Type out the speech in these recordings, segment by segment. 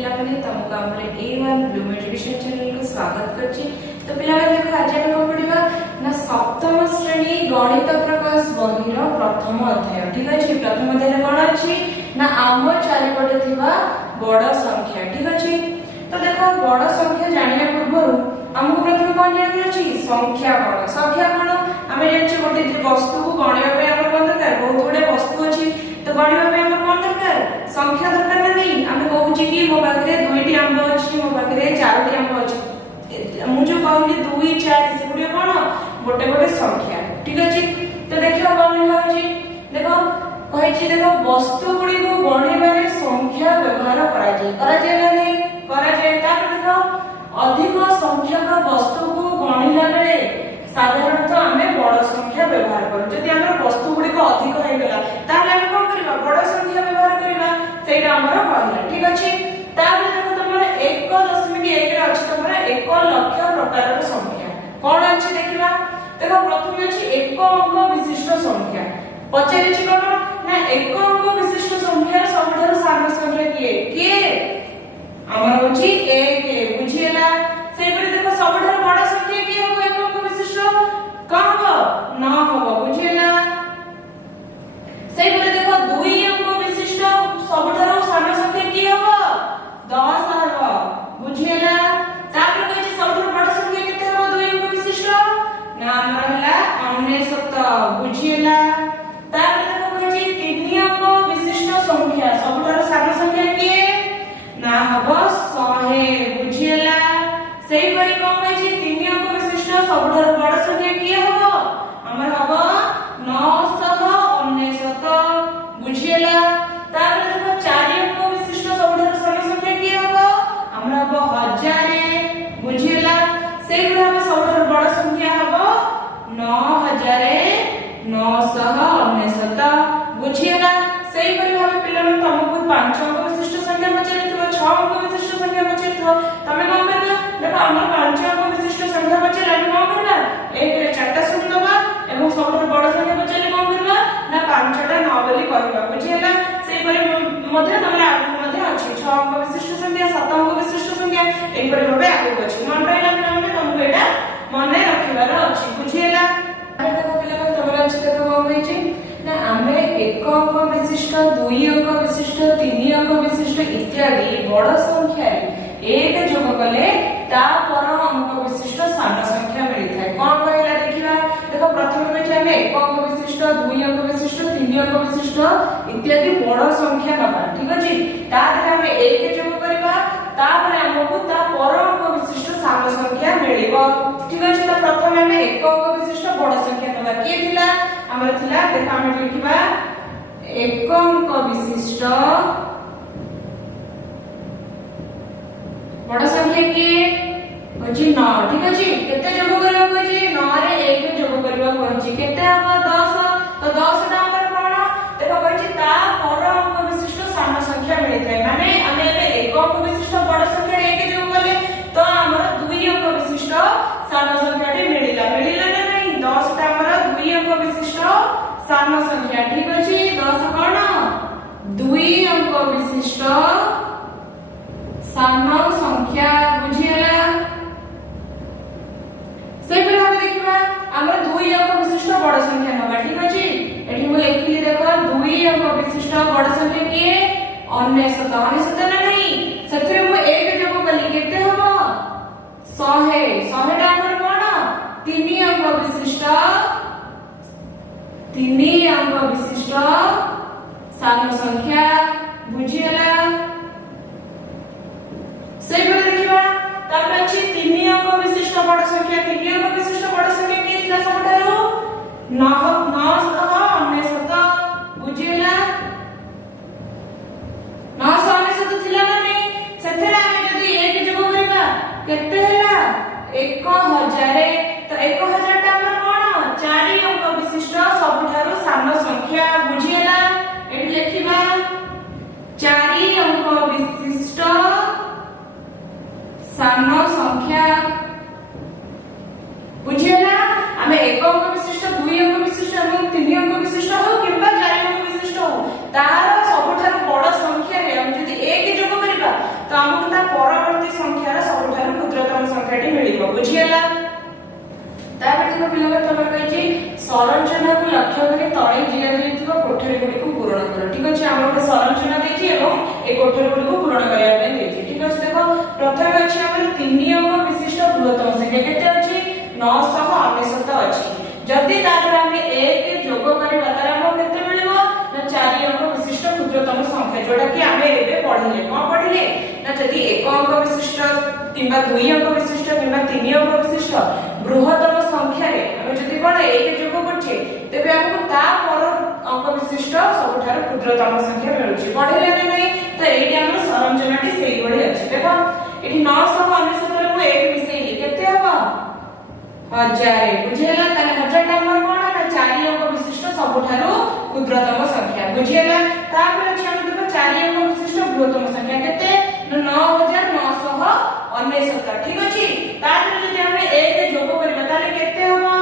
पिला माने तुमको हमरे A1 ब्लूम एजुकेशन चैनल को स्वागत करछि। तो पिला माने देखो आज हम को पढिबा ना सप्तम श्रेणी गणित प्रकाश बहिर प्रथम अध्याय। ठीक अछि, प्रथम अध्याय कोन अछि ना आम चारिपटे थिबा बड़ संख्या। ठीक अछि, तो देखो बड़ संख्या जानिया पूर्व हमको प्रथम कोन जानिया अछि संख्या कोन। संख्या कोन हमें जानि गोटे वस्तु को गणिया पे हमर कोन दरकार बहुत गुडे वस्तु अछि, तो गणिया पे हमर कोन दरकार संख्या दरकार ना नहीं। हमें कहूची कि मो पाखरे दुईटी आंब अछि, मो पाखरे चारोटी आंब अछि, मु जो कहली 2 4 से गुडे कोन गोटे गोटे संख्या। ठीक अछि, तो देखियो कोन लिखा अछि देखो कहैछि देखो वस्तु गुडी को गणिबारे संख्या व्यवहार करा जाय तापर देखो अधिक संख्यक वस्तु को गणिला बेले साधारणतः हमें बड़ संख्या व्यवहार करू। जदि हमर वस्तु गुडी को अधिक होय गेला ताले हम कोन करबा बड़ संख्या व्यवहार करबा, सेटा हमर कहला। ठीक अछि, तापर देखो तमर 1.1 रे अछि तमर 1 लाख प्रकार संख्या कोन अछि देखिबा। देखो प्रथम अछि एक अंक विशिष्ट संख्या। पछरे छि कोन ना एक अंक विशिष्ट संख्या सबठार साधारण संख्या किए हमर होछि 1 बुझिएला। सेहि पर देखो सबठार बड़ संख्या की होबो एक अंक विशिष्ट कम हो 9 होबो बुझिएला। सेहि पर देखो 2 अंक विशिष्ट सबठार साधारण संख्या की होबो 10 होबो बुझिएला। तापर कहै सबठार बड़ संख्या केते होबो 2 अंक विशिष्ट ना हमर हला 99 बुझिएला। तापर देखो कहै 3 अंक विशिष्ट संख्या सबठार साधारण संख्या की ना हबो 100 बुझिएला। सेही परि कोन कहै 3 अंक विशिष्ट सबठार बड़ संख्या की हबो हमर हबो 999 बुझिएला। तापर देखो 4 अंक विशिष्ट सबठार साधारण संख्या की हबो हमर हबो 1000 बुझिएला। सेही परि हम सबठार बड़ संख्या हबो 9999 बुझिएला। सेही परि हम पिला मन तुमको 5 अंक विशिष्ट संख्या पचरितो 6 अंक विशिष्ट संख्या पचरितो तमे कोन करबा देखो हमर 5 अंक विशिष्ट संख्या पचरे हम कोन करबा एक रे 4टा शून्य दबा एवं सबठार बड़ संख्या पचरे कोन करबा ना 5टा 9 बोली कहबा बुझिएला। सेही परि मध्ये तमे आगु मध्ये अछि 6 अंक विशिष्ट संख्या 7 अंक विशिष्ट संख्या एई परि होबे आगु अछि मन रहिला पिला तुमको एटा मने रखिबार अछि बुझिएला। अरे देखो पिला तमरा अछि देखो कोन कहै छी ना आमे 1 अंक विशिष्ट 2 अंक विशिष्ट 3 अंक विशिष्ट इत्यादि बड़ संख्या एक जोग कले ता पर अंक विशिष्ट सान संख्या मिलि थाए। कोन कहला देखिबा देखो प्रथम में हमें 1 अंक विशिष्ट 2 अंक विशिष्ट 3 अंक विशिष्ट इत्यादि बड़ संख्या नबा। ठीक अछि, ता देख हमें 1 जोग करबा तापर हमको ता पर अंक विशिष्ट सान संख्या मिलिबो। ठीक अछि, तो प्रथम हमें 1 अंक विशिष्ट बड़ संख्या नबा के थिला हमर थिला देखा हम लिखिबा 1 अंक विशिष्ट बड़ संख्या के होची 9। ठीक अछि, केते जोग करबा होची 9 रे 1 जोग करबा होची केते हम 10, तो 10 टा हमर कोन देखो होची ता पर अंक विशिष्ट सान संख्या मिलिथाय। माने हमें 1 अंक विशिष्ट बड़ संख्या 1 जोग करले तो हमर 2 अंक विशिष्ट सान संख्या टे मिलिला ना नहीं 10 टा हमर 2 अंक विशिष्ट सान संख्या। ठीक अछि, 10 कोन 2 अंक विशिष्ट सान संख्या बुझिएला। सेहि पर हम देखिबा हमर 2 अंक विशिष्ट बड़ संख्या नबा। ठीक अछि, एठी मु लिखिली देखो 2 अंक विशिष्ट बड़ संख्या के 99 ना नहीं सथरे मु 1 जोग कली केते हबो 100 टा हमर कोन 3 अंक विशिष्ट सान संख्या बुझिएला। सेहि पर देखिबा तापर अछि 3 अंक विशिष्ट बड़ संख्या 3 अंक विशिष्ट बड़ संख्या के थिला सबठारो 999 बुझिएला। 999 थिला ना नहीं सेथरे हम जदी 1 जोग करबा केते हैला 1000 तो 1000 टा हमर कोन 4 अंक विशिष्ट सबठारो सान संख्या बुझिएला। एठी लिखिबा 4 अंक विशिष्ट सान संख्या बुझिएला। हमें 1 अंक विशिष्ट 2 अंक विशिष्ट एवं 3 अंक विशिष्ट हो किबा 4 अंक विशिष्ट हो तार सबठारो बड़ संख्या रे हम जदी 1 जोग करबा तो हम संख्याटी मिलिबो बुझियला। तापर देखो पिला तमर कहि संरचना को लक्ष्य करी तळे जिया दैथिबा कोठरी गुडी को पूर्ण करो। ठीक अछि हम ଗୋଟେ संरचना देखि एवं ए कोठरी गुडी को पूर्ण करिया पे देखि। ठीक अछि देखो प्रथम अछि हमर 3 अंक विशिष्ट बृहत्तम संख्या केते अछि 999 अछि। जदि तापर हम 1 जोग करिबा तार हम केते मिलिबो ना 4 अंक विशिष्ट क्षुद्रतम संख्या जोटा कि हम एबे पढिले कोन पढिले ना जदि 1 अंक विशिष्ट किबा 2 अंक विशिष्ट किबा 3 अंक विशिष्ट बृहत्तम संख्या रे हम जदि कोन 1 जोग करछे तेबे हमको ता पर अंक विशिष्ट सबठार क्षुद्रतम संख्या मिलुची पढिले नै नै। तो एडी हमर संरचनाटी सेही बडी अछि। देखो एडी 999 रे मु 1 मिसेइली केते हबो 1000 बुझियला। ताले 1000 टा हमर कोन ना 4 अंक विशिष्ट सबठार क्षुद्रतम संख्या बुझियला। तापर अछि हम देखो 4 अंक विशिष्ट बृहत्तम संख्या केते 9999। ठीक अछि तापर जदि हम 1 जोग करबा ताले केते हबो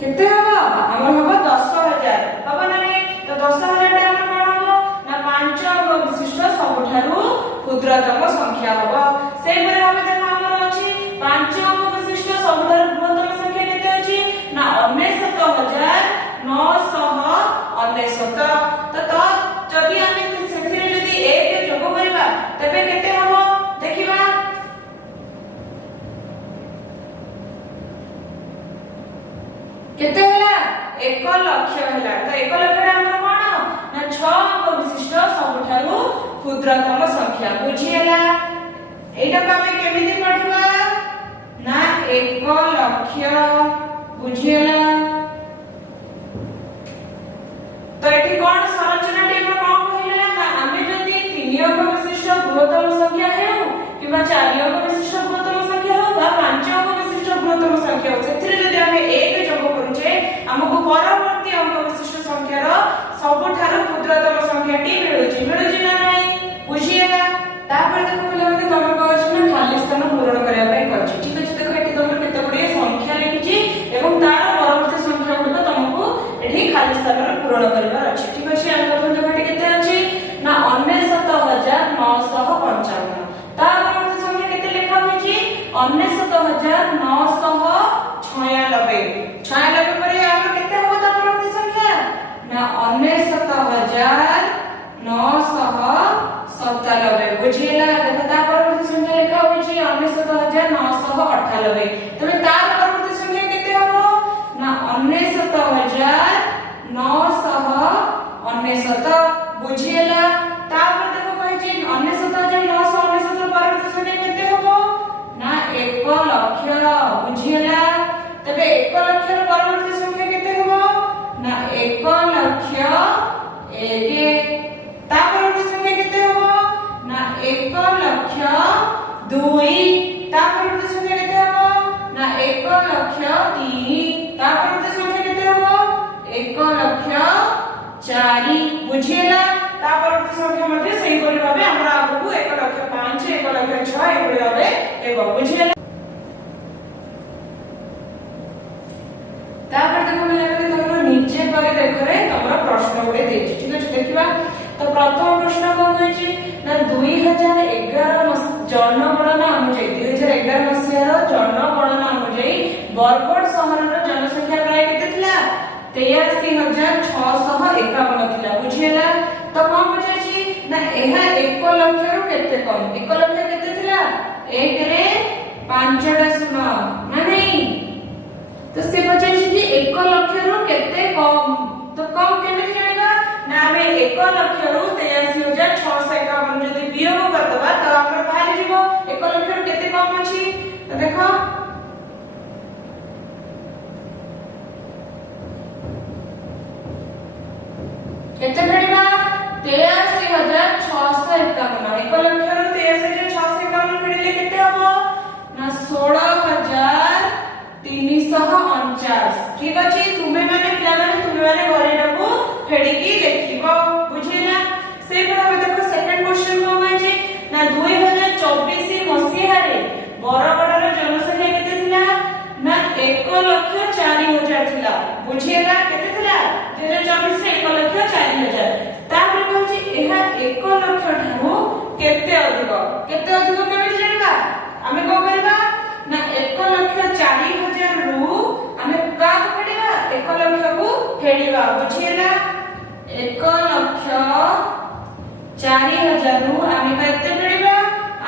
केते हबो हमर हबो 10000 हबो ना नै। तो 10000 टा हमर कोन हबो ना 5 अंक विशिष्ट सबठार क्षुद्रतम संख्या हबो। से परे हम देखो हमर अछि 5 अंक विशिष्ट सबठार बृहत्तम संख्या केते अछि ना 69999। तो जदि हम सेथिरे जदि 1 जोग करबा तबे केते हबो देखिबा केते होला 1 लाख होला। तो 1 लाख रे हमर कोन ना 6 अंक विशिष्ट सबठार क्षुद्रतम संख्या बुझियला। एटा को हम केमिति पढिबा ना 1 लाख बुझियला। तो एठी कोन संरचना टी हम कोन कहिला ना हमें जदि 3 अंक विशिष्ट बृहत्तम संख्या हेउ किबा 4 अंक विशिष्ट बृहत्तम संख्या हो बा 5 अंक विशिष्ट बृहत्तम संख्या हो सेथिरे जदि हम 1 जोग करूचे हमको परवर्ती अंक विशिष्ट संख्या रो सबठार क्षुद्रतम संख्याटी मिलुची ना नै बुझियला। तापर देखो पिला माने तमर कहछ ना खाली स्थान पूर्ण करिया पय कहछ। ठीक अछि देखो एठी तमर केते बडी संख्या लिखिची एवं तार परवर्ती संख्या गुडको तुमको एठी खाली स्थान पूर्ण करिवार अछि। ठीक अछि हम प्रथम देखो एठी केते अछि ना 99955। तार परवर्ती संख्या केते लिखा होइची 99996। 96 परे हमर केते होबो तार परवर्ती संख्या ना 99997 बुझियला। देखो तार परवर्ती संख्या लिखा होइची 99998। तबे तार परवर्ती संख्या केते होबो ना 99999 बुझियला। तापर देखो कहछि 99999 परवर्ती संख्या केते होबो ना 1 लाख बुझियला। तबे 1 लाख र परवर्ती संख्या केते होबो ना 1 लाख 1। तापर परवर्ती संख्या केते होबो ना 1 लाख 2। तापर परवर्ती संख्या केते होबो ना 1 लाख 3। तापर परवर्ती संख्या केते होबो 1 लाख 4 बुझियला। तापर परवर्ती संख्या मध्ये सही परि भाबे हमरा आगु 1 लाख 5 1 लाख 6 एपरि भाबे हेबो बुझियला। तापर देखो मिला तमरो नीचे करे देखो रे तमरो प्रश्न गुडे देछि। ठीक अछि देखिबा। तो प्रथम प्रश्न कोन होइछि ना 2011 जनगणना अनुसार 2011 मसियार जनगणना अनुसार बरगढ़ शहरर जनसंख्या प्राय केते थिला 83651 थिला बुझियला। तो कोन बुझैछि ना एहा 1 लाख रु केते कम 1 लाख केते थिला 1 रे 5 टा शून्य ना नहीं। तो से बुझैछि कि 1 लाख रु केते कम। तो कम केमिति जानिबा ना हमें 1 लाख रु 83651 जदि वियोग करतबा तो हमर बाहर जीवो 1 लाख रु केते कम अछि। तो देखो केते पड़िबा 83651। 1 लाख रु 83651 पड़िले केते हबो ना 16349। ठीक अछि तुमे माने पिला माने तुमे माने घरेटाको फेडिकी लेखिबो बुझिला। से पर हम देखो सेकंड क्वेश्चन को होइछि ना 2024 मसिया रे बरगढ़ रे जनसंख्या केते थिला ना 1,04,000 थिला बुझिला। केते थिला 2024 रे 1,04,000। तापर कहछि एहा 1 लाख ठारो केते अधिक केते अधिक केमिति जानबा आमे को करबा ना 1,04,000 रु आमे का फेडिबा 1 लाख को फेडिबा बुझिएला 1,04,000 रु आमे केते फेडिबा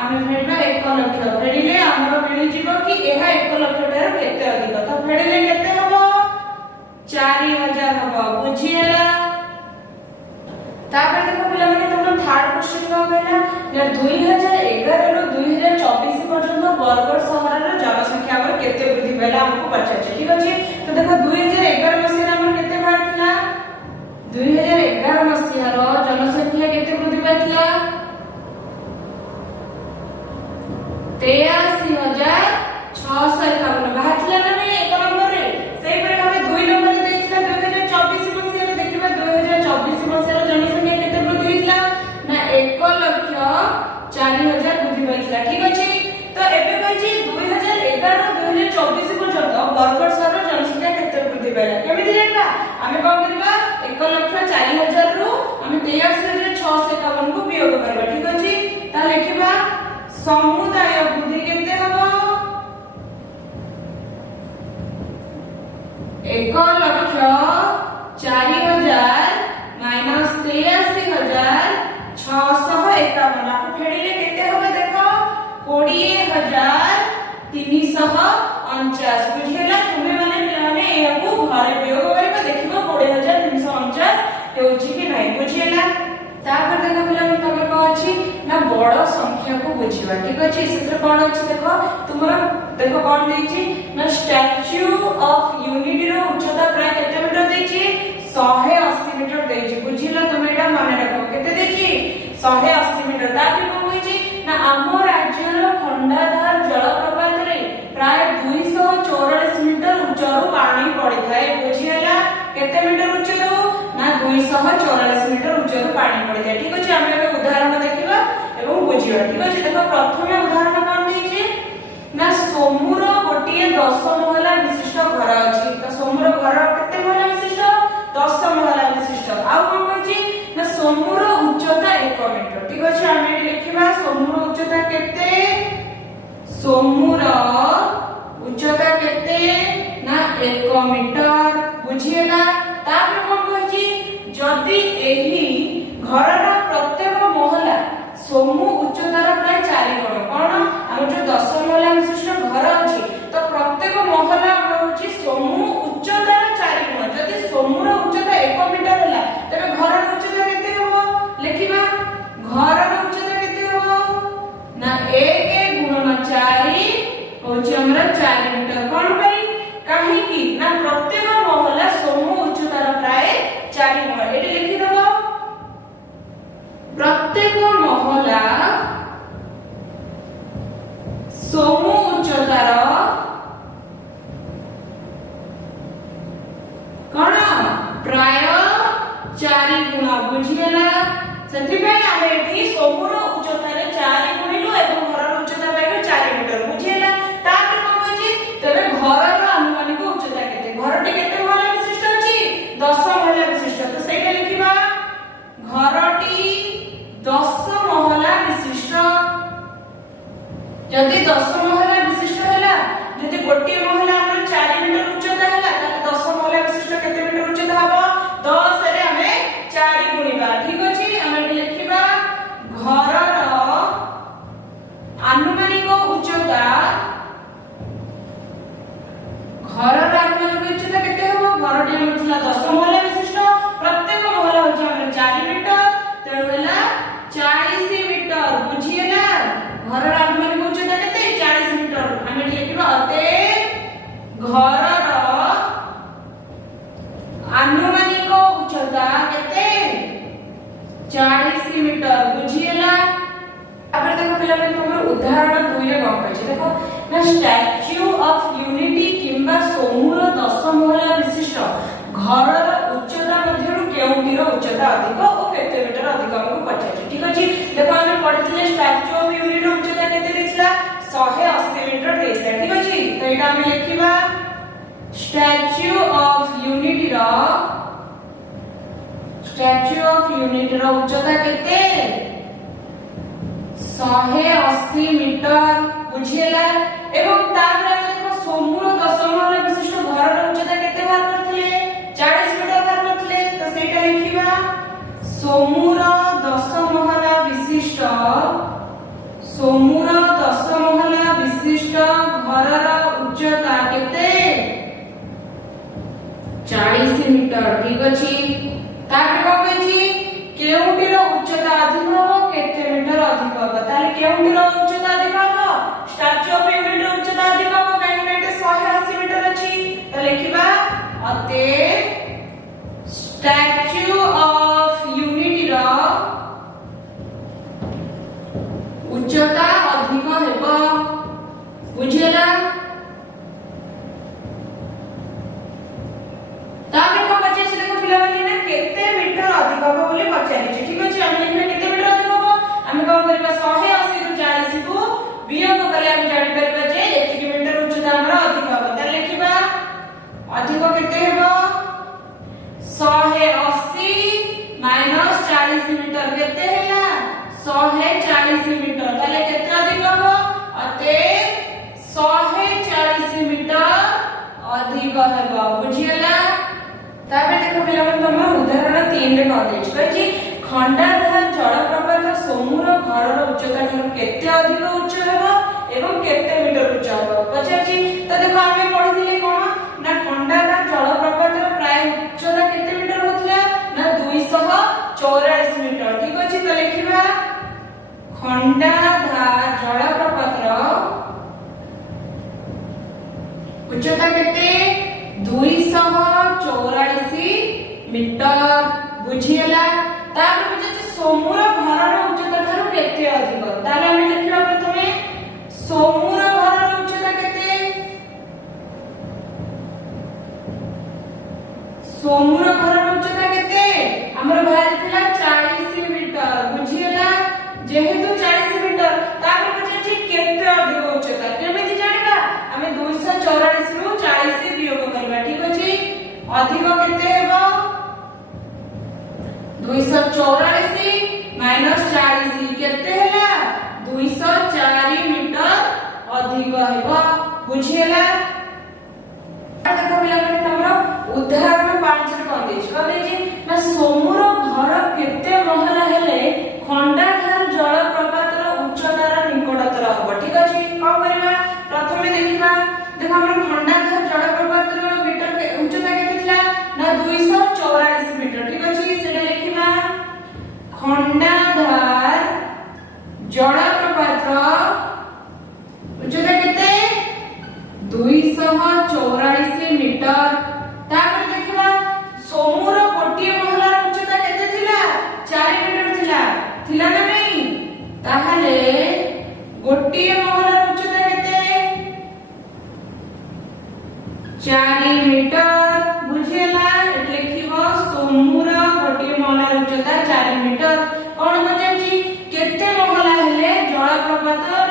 आमे फेडिबा 1 लाख फेडिले हमरो मिलि जिवो कि एहा 1 लाख टार केते अधिक तो फेडिले केते हबो 4,000 हबो बुझिएला तापर देखो पिला माने तुम थर्ड क्वेश्चन का कहला या 2011 रो 2024 पर्यंत बरगढ़ शहर रो जनसंख्या पर केते वृद्धि भेला हमको पचाचे ठीक अछि तो देखो 2011 मसिया हमर केते बाटला 2011 मसिया रो जनसंख्या केते वृद्धि भेला 83,651 बाटला ना नहीं एक नंबर रे सेही पर हमें 2 नंबर रे देखिला 2024 मसिया रे देखिबा 2024 मसिया रो जनसंख्या केते वृद्धि भेला ना 1,04,000 वृद्धि भेला ठीक अछि तो एबे कहछि 2011 रो 2024 पर्यंत बरगढ़ शहर रो जनसंख्या केते वृद्धि भेला केमिति जानबा आमे कोन करबा 1,04,000 रो आमे 83,651 को वियोग करबा ठीक अछि ता लिखिबा समुदाय वृद्धि केते हबो 1,04,000 माइनस 83,651 आपको फेडिले केते होबे देखो 20,349 बुझियला तुमे माने पिलाने एहु घरे प्रयोग करबा देखिबो 20,349 हेउची कि नाही बुझियला तापर देखो पिलाने तमे को अछि ना बड़ संख्या को बुझिबा ठीक अछि क्षेत्र कोन अछि देखो तुमरा देखो कोन देछि ना स्टैच्यू ऑफ यूनिटी रो उच्चता प्राय केते मीटर देछि 180 मीटर देछि बुझिला तमे एटा माने रखो केते देछि 180 मीटर ताकि कोन होइछि ना हमो राज्य रो खंडाधार जलप्रपात रे प्राय 244 मीटर उच्चरो पानी पड़ी थाए बुझिला केते मीटर उच्चरो ना 244 मीटर उच्चरो पानी पड़ी थाए ठीक अछि हम एक उदाहरण देखिबा एवं बुझिबा ठीक अछि देखो प्रथमे उदाहरण कोन देछि ना सोमुर गोटिए 10 महला विशिष्ट घर अछि त सोमुर घर केते महला विशिष्ट 10 महला विशिष्ट आ कोन होछि ना सोमुर उच्चता 1 मीटर ठीक अछि हम लिखिबा सोमुर उच्चता केते सोमुर उच्चता केते ना 1 मीटर बुझिएला तापर कोन होछि जदि एही घरर प्रत्येक महला सोमु उच्चतार प्राय 4 गुण कोन हम जो 10 महला विशिष्ट घर अछि तो प्रत्येक महला होछि सोमु उच्चतार 4 गुण जदि सोमुर उच्चता 1 मीटर होला तबे घरर उच्चता केते होबो लिखिबा घरर उच्चता केते होबो ना 1 गुणन 4 होछि हमरा 4 मीटर कोन पई काहे कि ना प्रत्येक महला सोमु उच्चतार प्राय 4 गुण एटी लिखि दबो प्रत्येक महला सोमु उच्चतार कोन प्राय 4 गुण बुझियला सेति पे आमे एठी सोमुर उच्चतार 4 गुणिलु एवं घरर उच्चता पाइबे 4 मीटर बुझियला तापर कोन होछि तबे घरर अनुमानिक उच्चता केते घरटी केते महला विशिष्ट अछि 10 महला विशिष्ट तो सेटा लिखिबा घरटी 10 महला विशिष्ट जदि 10 महला विशिष्ट हैला जदि गोटी महला हमर 4 मीटर उच्चता हैला त 10 महला विशिष्ट केते मीटर उच्चता हबो 10 रे हमें 4 गुणिबा ठीक अछि हम लिखिबा घरर अनुमानिक उच्चता घरर अनुमानिक उच्चता केते हबो घरटी हमर थिला 10 महला विशिष्ट प्रत्येक महला होछि हमर 4 मीटर तेणु हैला 40 मीटर बुझिएला घरर अनुमानिक उच्चता केते 40 मीटर हम लिखिबा अते घरर अनुमानिक उच्चता केते 40 मीटर बुझिएला अब देखो पिला हम उदाहरण 2 रे कोन कहै छै देखो ना स्टैच्यू ऑफ यूनिटी किंबा सोमुर 10 महला विशिष्ट घरर उच्चता मध्यरु केउंटीर उच्चता अधिक ओ केते मीटर अधिक हमको पचाचे ठीक अछि देखो हम पढितले स्टैच्यू ऑफ यूनिटी रो उच्चता केते देखला 180 मीटर देइला ठीक अछि तो एटा हम लिखिबा स्टैच्यू ऑफ यूनिटी रो उच्चता केते 180 80 मीटर बुझिएला एवं तापर देखो सोमूर 10 महला विशिष्ट घर उच्चता केते बार करथिले 40 मीटर बार करथिले तो सेटा लिखिबा सोमूर 10 महला विशिष्ट घरर उच्चता केते 40 मीटर ठीक अछि तापर को कहछि केउटिर उच्चता अधिक हो केते मीटर अधिक हो ताले केउटिर उच्चता अधिक हो स्टैच्यू ऑफ यूनिटी ର उच्चता अधिक हो काहे एटे 180 मीटर अछि त लिखिबा अते स्टैच्यू ऑफ यूनिटी ର उच्चता अधिक हेबो बुझियला तापर को बच्चे से देखो पिला माने ना केते मीटर अधिक हो बोली पचारि छै ठीक अछि हम लिखले केते मीटर अधिक हो हम कोन करबा 180 ରୁ 40 को वियोग कले हम जानि परबा जे एतिक मीटर उच्चता हमरा अधिक हो त लिखिबा अधिक केते हेबो 180 माइनस 40 मीटर केते हैला 140 मीटर ताले केते अधिक हो अते 140 मीटर अधिक हेबो बुझियला ताबे देखो पिला मन तम उदाहरण 3 रे कहै छै कि खंडाधार जलप्रपात सोमूर घरर उच्चता ठाରୁ केते अधिक उच्च हेबो एवं केते मीटर उच्च हेबो पछाची त देखो आमे पढिथिले कोन ना खंडाधार जलप्रपात ର प्राय उच्चता केते मीटर होतला ना 244 मीटर ठीक अछि त लिखिबा खंडाधार जलप्रपात ର उच्चता केते 244 मीटर बुझियला तापर बुझे सोमूर घरर उच्चता ठाରୁ केते अधिक ताले हम लिखिबा प्रथमे सोमूर घरर उच्चता केते सोमूर घरर उच्चता केते हमर बाहर थिला 40 मीटर बुझियला जेहेतु 40 मीटर तापर बुझे केते अधिक उच्चता केमिति जानिबा हमें 244 ରୁ 40 वियोग करबा ठीक अछि अधिक केते हेबो 244 माइनस 40 केते हैला 204 मीटर अधिक हेबो बुझियला देखो पिला माने हमरा उदाहरण 5 रे कोन दै छै ना सोमूर घर केते महला हेले खंडाधार जलप्रपात ର उच्चतार निकटतर हबो ठीक अछि कोन करबा प्रथमे देखिबा देखो हमरा खंडाधार जलप्रपात ର मीटर उच्चता केते थिला ना 244 मीटर ठीक अछि सेटा लिखिबा खंडाधार जलप्रपात ର उच्चता केते 244 मीटर तापर देखिबा सोमूर गोटिए महलार उच्चता केते थिला 4 मीटर थिला ना नहीं ताहाले गोटिए महलार उच्चता केते 4 मीटर बुझियला एट लिखिबो सोमूर गोटिए महलार उच्चता 4 मीटर कोन बचैछि केते महला हेले जलप्रपातर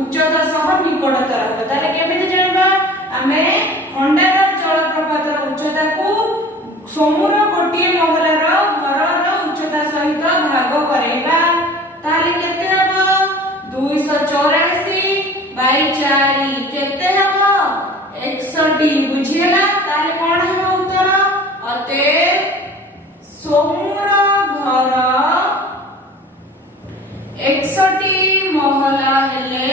उच्चता सह निकटतर हो ताले केमिति जानबा हमें खंडाधार जलप्रपातर उच्चता को सोमूर गोटिए महलार घरर उच्चता सहित भाग करेबा ताले केते हबो 284 बाय 4 केते हबो 61 बुझियला ताले कोन हेबो उत्तर अते सोमूर घर 61 महला हेले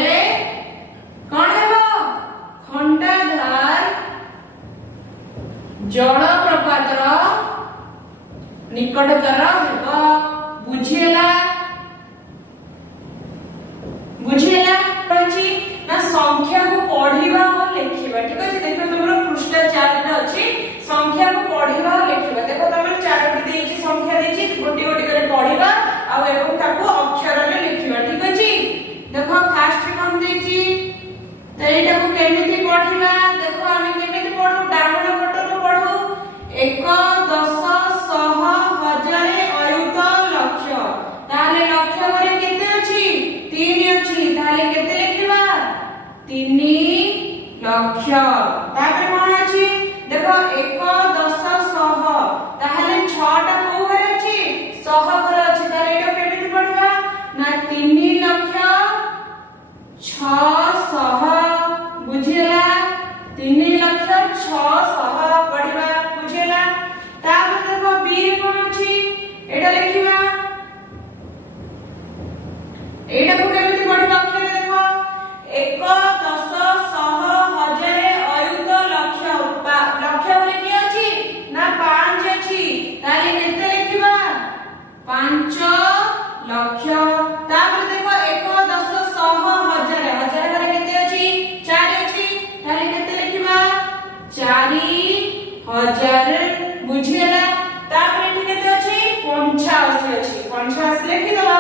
कोन हेबो खंडाधार जलप्रपातर निकटतर हेबो बुझियला अछि ना संख्या को पढिबा और लिखिबा ठीक अछि देखो तमरो पृष्ठ 4 टा अछि संख्या को पढिबा और लिखिबा देखो तमरो 4 टी देछि संख्या देछि गोटी गोटी करे पढिबा आ एवं ताको अक्षर रे लिखिबा ठीक अछि देखो फास्ट कोन देछि त एटा को केमिति पढिबा देखो हम केमिति पढू डाउन पटरो पढू 1 10 100 1000 अयुत एटा को केमिति पढिबा अक्षर देखो 1 10 100 1000 अयुत लक्ष लक्ष रे की अछि ना 5 अछि तारे केते लिखिबा 5 लक्ष तापर देखो 1 10 100 1000 1000 रे केते अछि 4 अछि तारे केते लिखिबा 4000 बुझियला तापर एठी केते अछि 85 अछि 85 लिखि दवा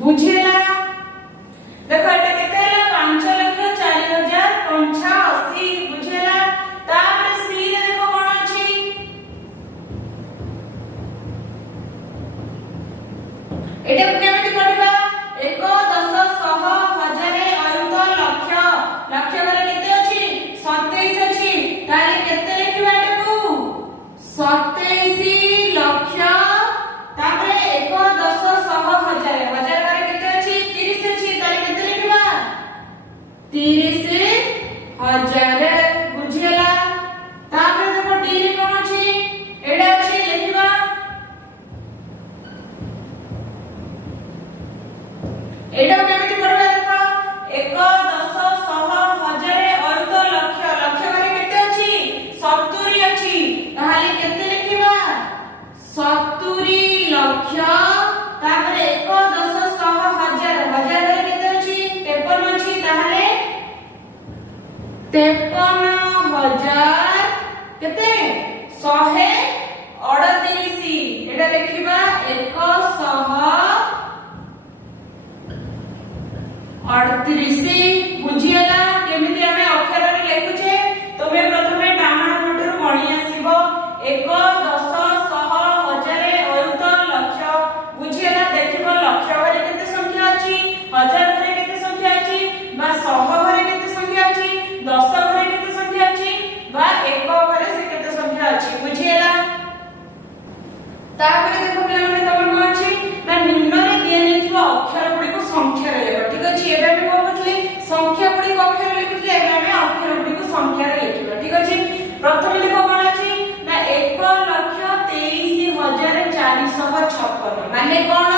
बुझियला देखो एटा केते होला 5,04,085 बुझियला तापर सी रे देखो कोन अछि एटा केमिति पढिबा 1 10 100 1000 अयुत लक्ष लक्ष करे केते अछि 27 अछि ताले केते लिखिबा एटाकू 27 लक्ष तापर 1 10 100 1000 1000 करे केते अछि 30 अछि ताले केते लिखिबा 30,000 बुझियला तापर देखो डी रे कोन अछि एडा अछि लिखिबा एडा केमिति पढबा देखो 1 10 100 1000 अयुत लक्ष लक्ष करे केते अछि 70 अछि ताले केते लिखिबा 70 लक्ष तापर 1 10 100 1000 1000 करे केते अछि 53 अछि ताले 53,000 केते 138 एटा लिखिबा 138 बुझियला केमिति हमें अक्षर रे लिखुछे तमे प्रथमे डाहाण पटरु गणी आसीबो 1 10 100 1000 अयुत लक्ष बुझियला देखिबो लक्ष घरे केते संख्या अछि 1000 घरे केते संख्या अछि बा 100 घरे केते संख्या अछि 10 घरे केते संख्या अछि बा 1 घरे से केते संख्या अछि बुझियला तापर देखो पिला माने तमन को अछि ना निम्न रे दिया जेथिबा अक्षर गुडी को संख्या रे लेबा ठीक अछि एबे हम कहबोतली संख्या गुडी को अक्षर लिखुतले एबे हम अक्षर गुडी को संख्या रे लिखिबा ठीक अछि प्रथम देखो कोन अछि ना 1,23,456 माने कोन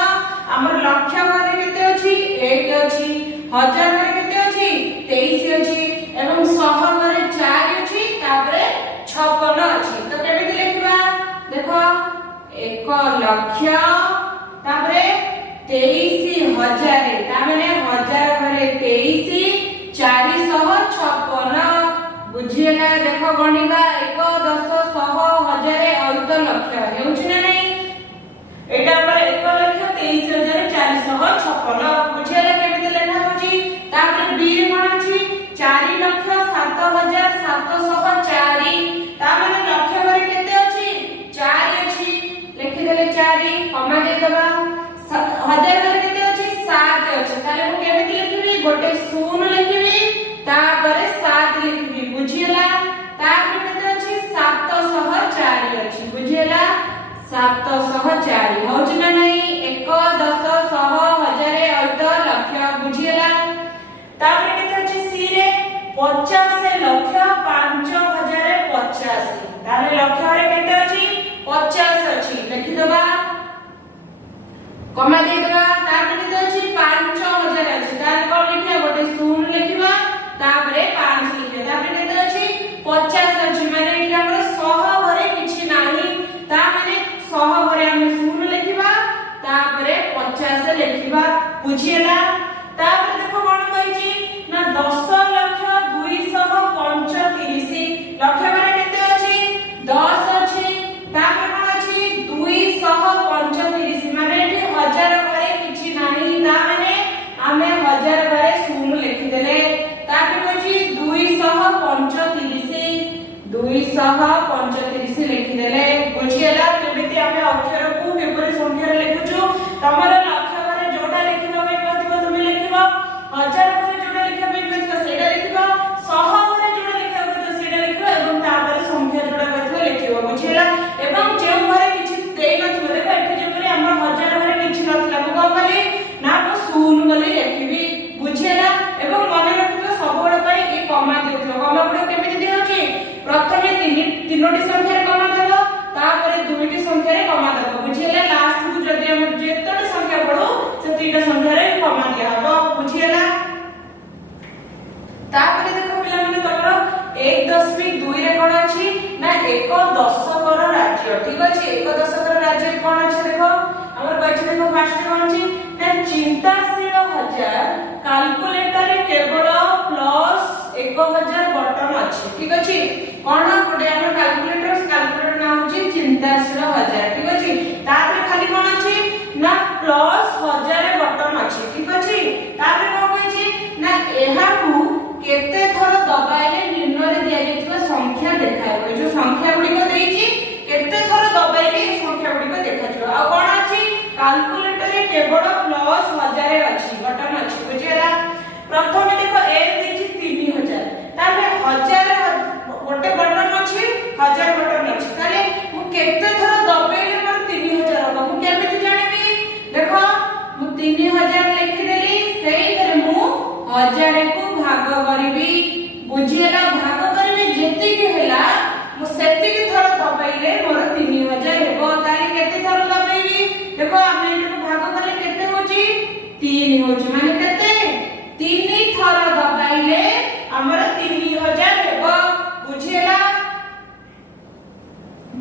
हमर लक्ष्य घरे केते अछि 1 अछि 1000 घरे केते अछि 23 अछि एवं 100 घरे 4 अछि तापरे 56 अछि तो केमिति लिखिबा देखो 1 लक्ष तापरे 23,000 ता माने 1000 घरे 23 456 बुझियला देखो गणिबा 1 10 100 1000 अयुत लक्ष हेउछि ना नै एटा हमर 1 लक्ष 23,456 बुझियला केमिति लेखा होछि तापर बी रे कोन अछि 4 लक्ष 7,704 ता माने लक्ष घरे केते अछि 4 अछि लिखि देले 4 कमा दे दबा 1000 घरे केते अछि 7 अछि ताले मु केमिति लिखिबी गोटे 0 लिखिबी तापरे 7 लिखिबी बुझियला तापर केते अछि 704 अछि बुझियला 704 होछि ना नै 1 10 100 1000 अयुत लक्ष बुझियला तापर केते अछि सी रे 50 लक्ष 5,085 ताले लक्ष रे केते अछि 50 अछि लिखि दबा कमा दे दबा तापर केते अछि 5,000 अछि ताले कोन लिखिया गोटे 0 लिखिबा तापरे 5 लिखिया तापर केते अछि 50 अछि माने एठी हमर 100 घरे किछि नाही ता माने 100 घरे हम 0 लिखिबा तापरे 50 लिखिबा बुझियला तापर देखो कोन कहिछि ना 10 लक्ष 235 लक्ष घरे केते अछि 10 अछि तापर कोन अछि 235 माने एठी 1000 घरे किछि नाही दुईटी संख्या रे कमा दबो बुझियला लास्ट को जदी हम जेतोटी संख्या पढो सेतीटा संख्या रे कमा दिया हबो बुझियला तापरे देखो पिला माने तमरो 1.2 रे कोन अछि ना एक दशकर राज्य ठीक अछि एक दशकर राज्य कोन अछि देखो हमर बाइछ देखो फास्ट कोन अछि ना चिंताशील हजार कैलकुलेटर रे केवल प्लस 1000 बटन अछि ठीक अछि कोन गोटे हमर कैलकुलेटर ना होछि चिंताशील हजार ठीक अछि तापरे खाली कोन अछि ना प्लस 1000 बटन अछि ठीक अछि तापरे कोन कहै छी ना एहाकू केते थर दबाइले निम्न रे दिया जेतिबा संख्या देखाइबो जो संख्या गुडी को देइछि केते थर दबाइले संख्या गुडी को देखाइबो आ कोन अछि कैलकुलेटर रे केवल प्लस 1000 अछि बटन अछि बुझियला प्रथम देखो ए देइछि 3000 ताले 1000 गोटे बटन अछि 1000 बटन अछि ताले मु केते थर दबाइले मोर 3000 हबो मु केमिति जानिबी देखो मु 3000 लिखि देली सेई थरे मु 1000 को भाग करबी बुझियला भाग करबी जेति के हैला मु सेति के थर दबाइले मोर 3000 हेबो ताले केते थर दबाइबी देखो ଆମେ एटा भाग करले केते होची 3 होची माने केते 3 थर दबाइले हमर 3000 हेबो बुझियला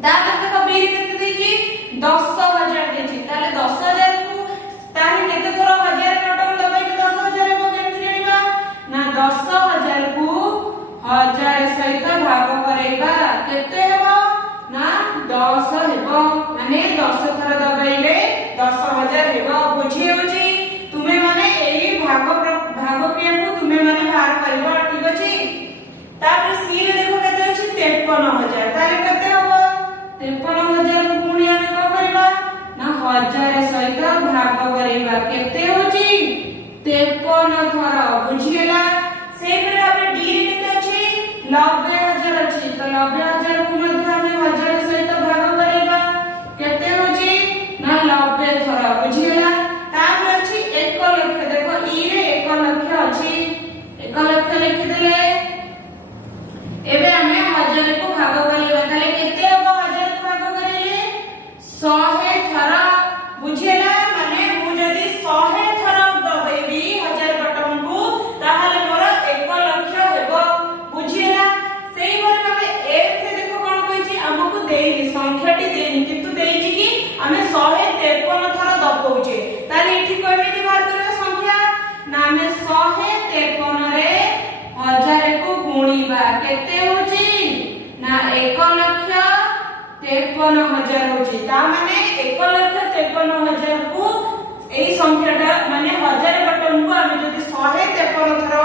ताले देखो बी केते देची 10000 देची ताले 10000 को ताले केते थर 1000 बटन दबाइले 10000 हेबो केमति जानिबा ना 10000 को 1000 सहित भाग करेबा केते हेबो ना 10 हेबो माने 10 थर दबाइले 10000 हेबो बुझी होची तुमे माने एही भाग क्रिया को तुमे माने भाग करबो ठीक अछि तापर सी रे देखो केते अछि 53000 ताले केते हेबो 53000 को पुणी हम को करबा ना 1000 सहित भाग करेबा केते होची 53 थर बुझियला से पर हम डी रे केते अछि 90000 अछि तो 90000 को मध्ये हम 1000 सहित भाग करेबा केते होची ना 90 थर बुझियला तापर अछि 1 लाख देखो ई रे 1 लाख अछि 1 लाख लिखि देले एबे हमें 1000 को भाग करेबा ताले केते हबो 1000 को भाग करेले 100 थर बुझियला माने मु जदी 100 थर दबेबी 1000 बटन को ताहाले मोर 1 लाख हेबो बुझियला सेही पर हमें एक से देखो कोन कहै छी हमकु देइनी संख्याटी देइनी किंतु देइछि कि हमें 153 थर दबौचे ताले एठी केमिति बाहर करबा संख्या ना हमें 153 रे 1000 को गुणीबा केते होची ना 1 लाख 53000 होची ता माने 1 लाख 53000 को एई संख्याटा माने 1000 बटन को हमें जदी 153 थर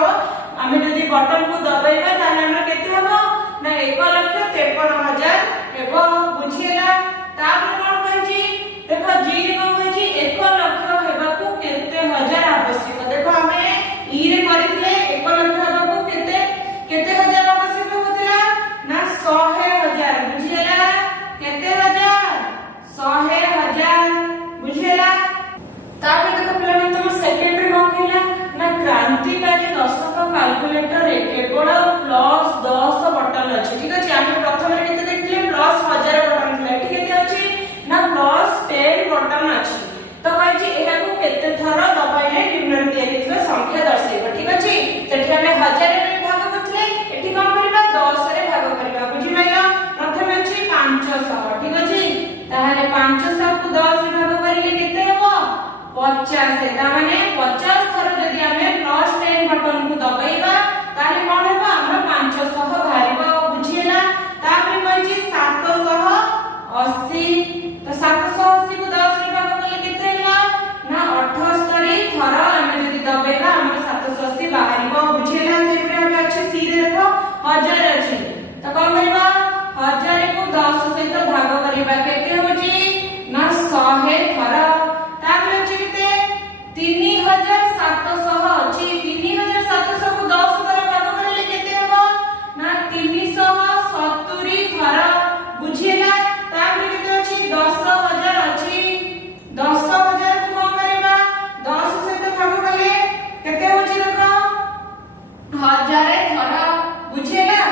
हमें जदी बटन को दबाइबा ताले हमरा केते हबो ना 1 लाख 53000 हेबो बुझियला तापर कोन कहै छी देखो जी रे कोन कहै छी 1 लाख हेबा को केते हजार आवश्यक देखो हमें ई रे करितले 1 लाख हेबा को केते हजार आवश्यक होतला ना 100000 बुझियला केते हजार 100000 बुझियला तापर देखो पिला मन तुम सेकंड रे कोन कहला ना क्रांतिकारी दशक कैलकुलेटर रे केवल प्लस 10 बटन अछि ठीक अछि हम प्रथम रे केते देखिले प्लस 1000 बटन थिला ठीक केते अछि ना प्लस 10 बटन अछि तो कहै छी एहा को केते थर दबाइले निम्न दिया गेथिबा संख्या दर्शाइबा ठीक अछि सेठी हमें 1000 रे भाग करथिले एठी कोन करबा 10 रे भाग करबा बुझि माइला प्रथम अछि 500 ठीक अछि ताहाले 500 को 10 रे भाग करिले केते हेबो 50 ता माने 50 थर जदी हमें प्लस 10 बटन को दबाइबा ताले कोन हेबा हमरा 500 भारिबा बुझियला तापर कहै छी 780 तो 780 को 10 रे भाग करले केते होला ना 78 थर हमें जदी दबाइबा हमरा 780 बाहरिबा बुझियला सेपरे हमें अछि सी रे देखो 1000 अछि तो कोन करबा 1000 को 10 सहित भाग करिबा केते होची ना 100 थर तापर अछि केते 3700 अछि 3700 को 10 थर भाग करले केते हेबो ना 370 थर बुझियला तापर केते अछि 10000 अछि 10000 को कोन करबा 10 सहित भाग करले केते होची देखो 1000 थर बुझियला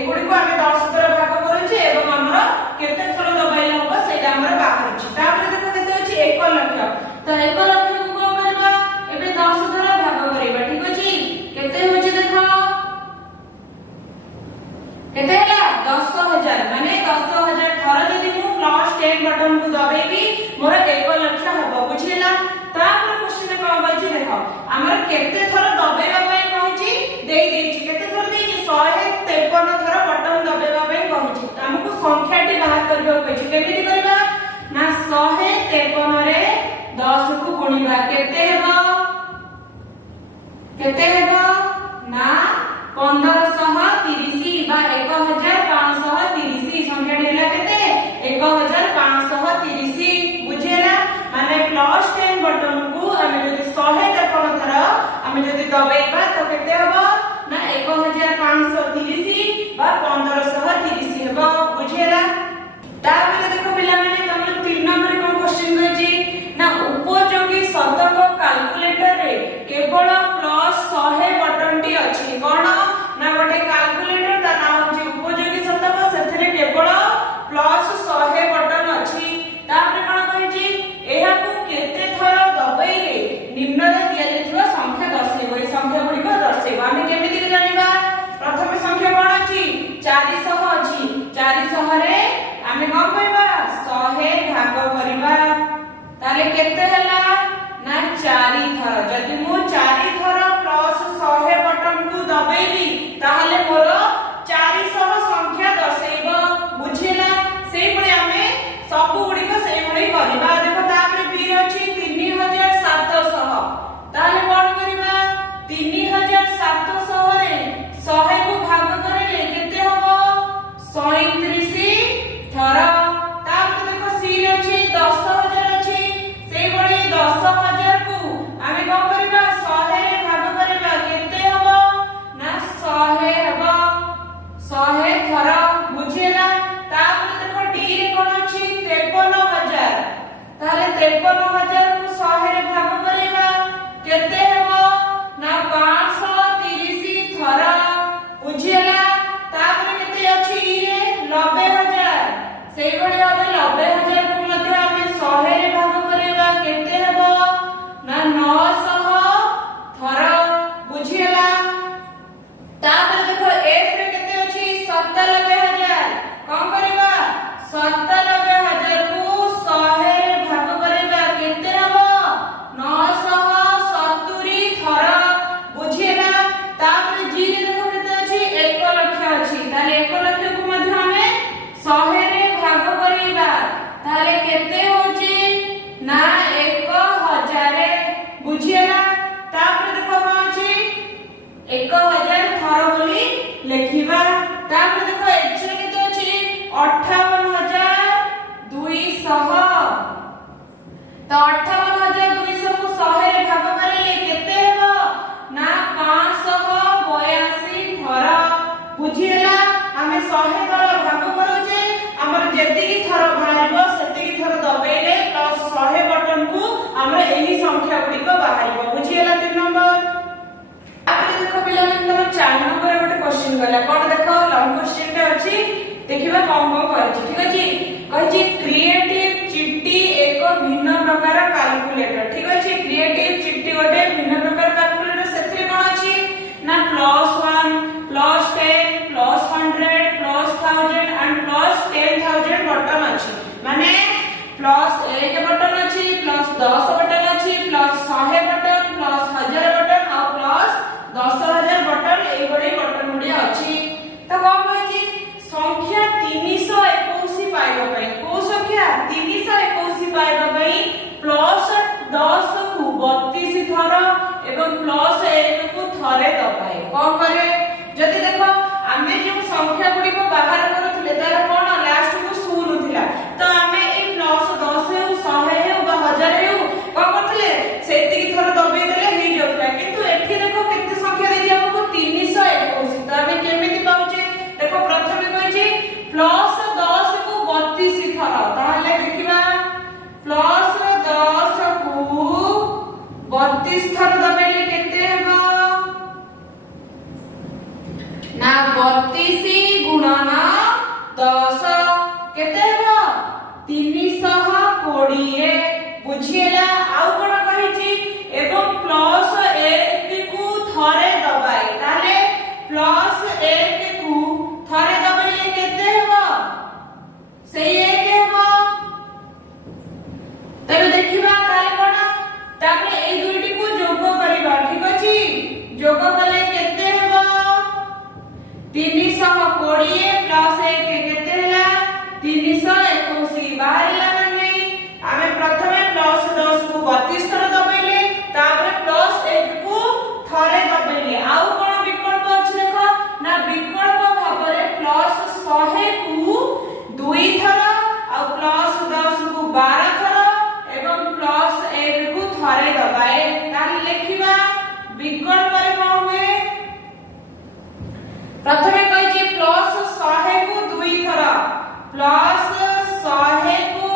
एगुडी को हमें 10 थर भाग करूचे एवं हमर केते थर दबाइला होबो तो 1 लक्ष को कोन करबा एबे 10 द्वारा भाग करबा ठीक अछि केते होछि देखो केते होला 10000 माने 10000 थर जदि मु +10 बटन को दबेबी मोर 1 लक्ष हबो बुझिला तापर क्वेश्चन कोन बाजी देखो हमर केते थर दबेबा पई कहछि देई देछि केते थर देछि 153 थर बटन दबेबा पई कहछि हमकु संख्याटी बाहर करबो कहछि केमिति करबा ना 153 रे 10 को गुणिबा केते हेबो ना 1530 बा 1530 संख्याटी हैला केते 1530 बुझेला माने +10 बटन को हमें जदि 153 थर हमें जदि दबाइबा तो केते हेबो ना 1530 बा 1530 हेबो बुझेला तापर देखो पिला माने तमन 3 नंबर को क्वेश्चन करछि ना उपयोगी शतक कैलकुलेटर रे केवल +100 बटन टी अछि कोन ना गोटे कैलकुलेटर ता नाम अछि उपयोगी शतक सेथरे केवल +100 बटन अछि तापर कोन कहछि एहा को केते थर दबाइले निम्नरे दिया जेथिबा संख्या दर्शाइबो ए संख्या गुडी को दर्शाइबो हम केमिति जानिबा प्रथम संख्या कोन अछि 400 अछि 400 रे हमें कोन करबा 100 भाग करबा ताले केते हला ना 4 थर जदि मु 4 थर +100 बटन को दबाइली ताहले मोर 400 संख्या दर्शाइबो बुझिला सेई पळे हमें सब गुडी को सेई पळे करबा देखो तापर बी अछि 3700 ताले कोन करबा 3700 रे 100 को भाग करले केते हबो 37 थर तापर देखो सी अछि 10000 अछि सेई पळे 10000 को हमें कोन करबा 100 रे भाग करबा केते हबो ना 100 हेबो 100 थर बुझिला तापर देखो डी रे कोन अछि 53000 ताले 53000 को 100 रे भाग करबा केते हेबो ना 530 थर बुझिला तापर केते अछि ई रे 90000 सेई भଳି भाबे 90000 को मध्ये हमें 100 रे भाग करबा केते हेबो ना 900 थर बुझिला तापर देखो एफ रे केते अछि 97000 कोन करबा 97000 को 100 रे भाग करबा केते हेबो 970 थर बुझिला तापर जी रे देखो केते अछि 1 लक्ष अछि ताले 1 लक्ष को मध्ये हमें 100 रे भाग करबा ताले केते होछि ना 1000 बुझिला तापर देखो अछि 1000 थर बोली लेखिबा तापर देखो एच रे केते अछि 58200 तो 58200 को 100 रे भाग करले केते हेबो ना 582 थर बुझिला हमें 100 थर भाग करूचे हमर जेति की थर बाहरिबो सेति की थर दबेले +100 बटन को हमर एही संख्या गुडी को बाहरिबो बुझिला 3 नंबर आबे देखो पिला मन तम 4 नंबर गोटे क्वेश्चन गला कोन देखो लॉन्ग क्वेश्चन टे अछि देखिबा कोन कोन करछि ठीक अछि कहछि क्रिएटिव चिट्टी एक भिन्न प्रकार कैलकुलेटर ठीक अछि क्रिएटिव चिट्टी गोटे भिन्न प्रकार कैलकुलेटर सेथि कोन अछि ना +1 +10 +100 +1000 एंड +10000 बटन अछि माने +1 बटन अछि +10 बटन अछि +100 बटन +1000 बटन और +10000 बटन एई बडी बटन गुडी अछि त कोन कहछि संख्या 321 पाइबा पई को संख्या 321 पाइबा पई +10 को 32 थर एवं +1 को थरे दबाए कोन करे जति देखो आमे जो संख्या गुडी को बाहर करथले तार कोन लास्ट को शून्य थिला तो आमे ए +10 हे 100 हे 1000 हे कोन करथले सेति की थर दबाई देले हे जोथला किंतु एठी देखो केते संख्या दे दिया हमको 321 तो आमे केमिति पाउचे देखो प्रथमे कहछि +10 को 32 थर ताहले देखिबा +10 को 32 थर दबाइले केते हेबो ना 32 गुणन 10 केते हेबो 320 बुझिएला आउ कोन कहिछि एवं प्लस 1 को थरे दबाए ताले प्लस 1 को थरे दबाइले केते हेबो सेई 1 हेबो तबे देखिबा काले कोन तापरे ए दुइटी को जोग करिबा ठीक अछि जोग कले केते हेबो 320 प्लस 1 केते हैला 321 बाहरिला नै आमे प्रथमे प्लस 10 को 32 थर दबाइले तापरे प्लस 1 को थरे दबाइले आउ कोन विकल्प अछि देखो ना विकल्प भाबरे प्लस 100 को 2 थर आ प्लस 10 को 12 थर एवं प्लस 1 को थरे दबाए ताले लिखिबा विकल्प रे कोन हुए प्रथमे कहि जे प्लस 100 को 2 थर प्लस 100 को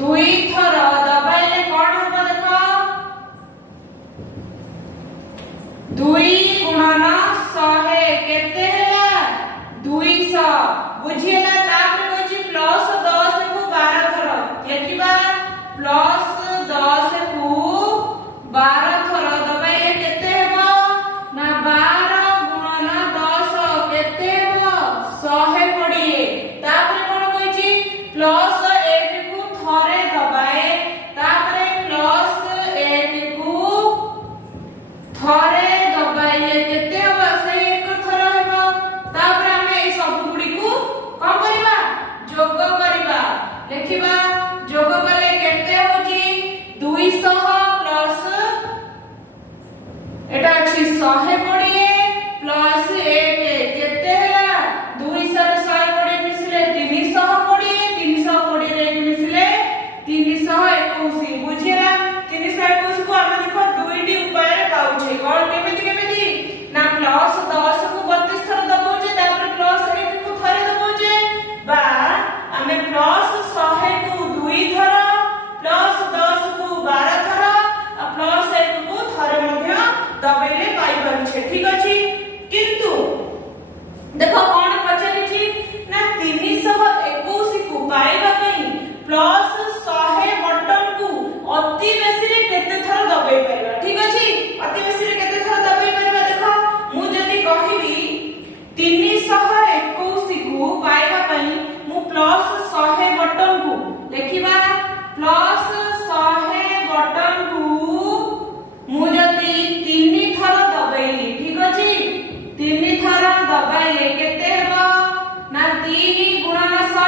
2 थर दबाइले कोन होबो देखो 2 गुणन 100 केते हैला 200 बुझिएला तापर कहि प्लस 10 को 12 थर लिखिबा प्लस 10 को 12 थर दबाइले केते हेबो ना 12 गुणन 10 केते हेबो 120 तापर कोन कहि प्लस 1 को थरे दबाए तापर प्लस 1 को थरे दबाइले केते हेबो से एक थर हेबो तापर हमें ए सब गुडी को कोन करिबा जोग करिबा लिखिबा जोग कले केते होची 200 प्लस एटा अछि 120 प्लस 1 केते हैला 200 रे 120 मिसले 320 320 रे मिसले 321 बुझिरा 321 को हम देखो दुईटी उपाय रे पाउछे कोन केमिति ना प्लस 10 को 32 थर दबौचे तापर प्लस 1 को थरे दबौचे बा हमें प्लस 100 को 2 थर प्लस 10 को 12 थर आ प्लस 1 को थरे मध्य दबाइले पाई पारुछे ठीक अछि किंतु देखो कोन पछारी छी ना 321 को पाइबा पई प्लस 100 बटन को अति बेसी रे केते थर दबाई परबा ठीक अछि अति बेसी रे केते थर दबाई परबा देखो मु जदी कहिबी 321 को पाइबा पई मु प्लस 100 बटन को देखिबा प्लस 100 बटन को मु जदी 3 थर दबाइली ठीक अछि 3 थर दबाइले केते हेबो ना 3 गुणन 100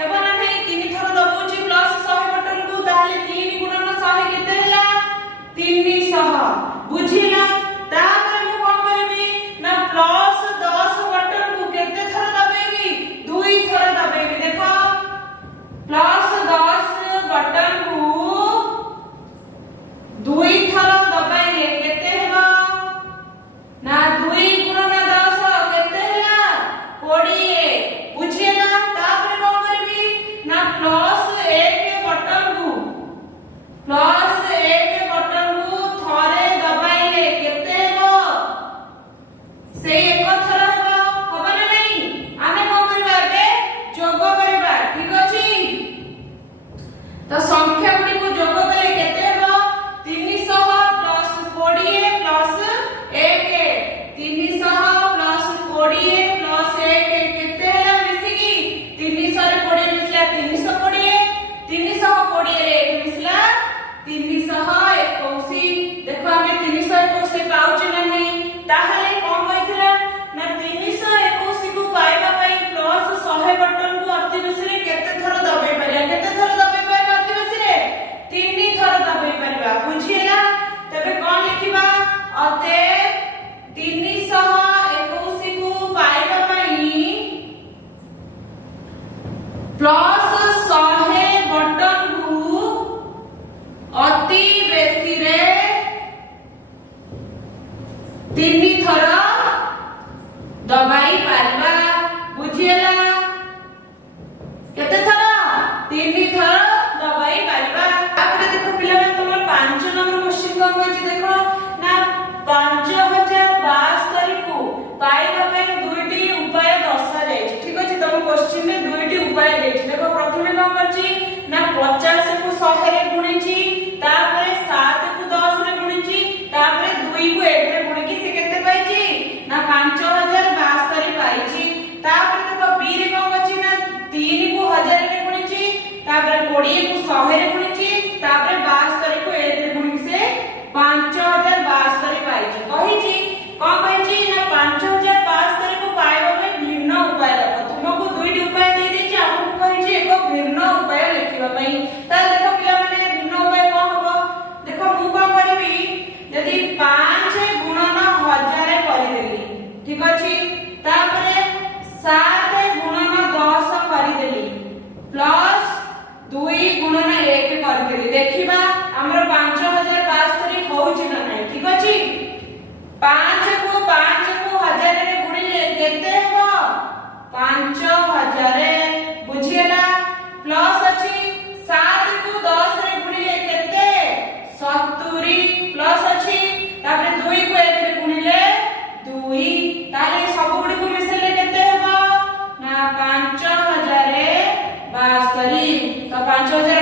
हेबो ना नहीं 3 थर दबौची प्लस 100 बटन को ताले 3 गुणन 100 केते हैला 300 बुझिला तापर मु कोन करबी ना प्लस 10 बटन को केते थर दबाइबी 2 थर दबाइबी देखो प्लस 10 बटन को 2 थर दबाइले केते हेबो ना 2 गुणन 10 केते हैला 20 बुझिएला तापर कोन करबी ना प्लस 1 बटन को प्लस 1 बटन को थरे दबाइले केते हेबो से एक थर हेबो होबा ना नहीं आमे कोन करबा बे जोग करबा ठीक अछि तो संख्या गुडी को जोग कले केते हेबो 300 प्लस 20 प्लस 1 300 प्लस 20 प्लस 1 केते हैला मिसी की 300 रे 20 मिसला 320 320 रे 1 मिसला 321 देखो हमें 321 पाउछ नहीं ताहले कोन होइथिला ना 321 को पाइबा पई प्लस 100 बटन को अति बेसी रे केते थर दबाई परिया केते थर दबाई परिया अति बेसी रे 3 थर दबाई परिया बुझिएला तबे कोन लिखिबा अते 321 को पाइबा पई प्लस 100 बटन को अति बेसी रे 3 थर दबाई पारबा बुझिएला केते थर 3 थर दबाई पारबा आपरे देखो पिला तुम 5 नंबर क्वेश्चन को कहछि देखो ना 5072 को पाइबा पे दुईटी उपाय दर्शा जाय ठीक अछि तुम क्वेश्चन में दुईटी उपाय देछि देखो तापर 20 को 100 रे गुणिची तापर 72 को 1 रे गुणिक से 5072 पाइची कहिची कोन कहिची ना 5072 को पाइबा में भिन्न उपाय लख तुमको दुईटी उपाय दे देची आपको कहिची एक भिन्न उपाय लिखिबा पई ता देखो पिला माने भिन्न उपाय कोन हबो देखो मु कोन करबी यदि 5 गुणन 1000 करि देली ठीक अछि तापर 7 गुणन 10 करि देली प्लस 2 गुणन 1 करि देली देखिबा हमर 5072 होउची ना नै ठीक अछि 5 को 1000 रे गुणिले केते हो 5000 बुझियला प्लस अछि 7 को 10 रे गुणिले केते 70 प्लस अछि तापर 2 को 1 रे गुणिले 2 ताले सब गुडी को मिसले केते हो ना 5072 तो 5000